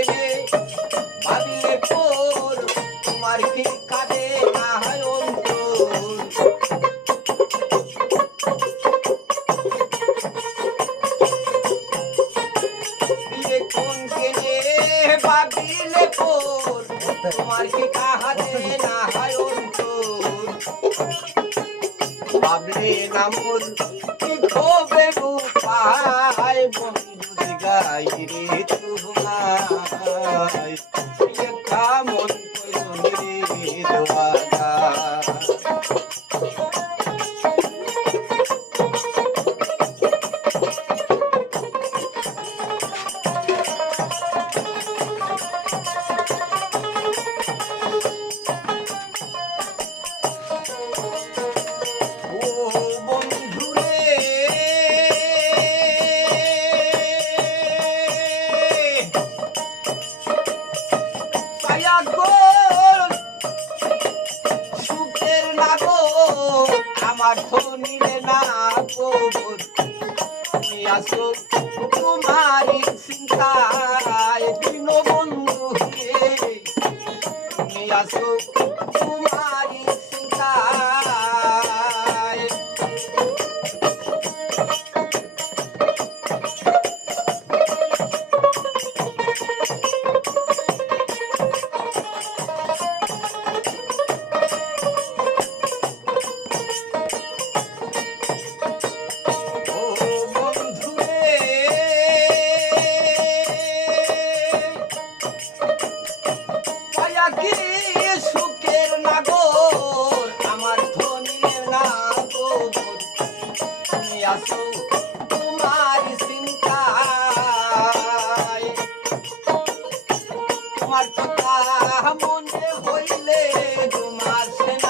কোন খেলে ভাবিলে তোমার কি কাঁদে না হয় ভাবিলে তোর তোমার কি কাহাতে না হয় অন্তর? ভাবলে না মোর রে তোমায় একটা মন কইরে দোয়াগা ও লাগো আমার ধনিলে না তুমি আসো তোমারি চিন্তায় দিন বন্ধু তুমি আসো তোমারি আসো তোমার চিন্তায়। তোমার কথা মনে হইলে তোমার সেনা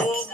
Oh.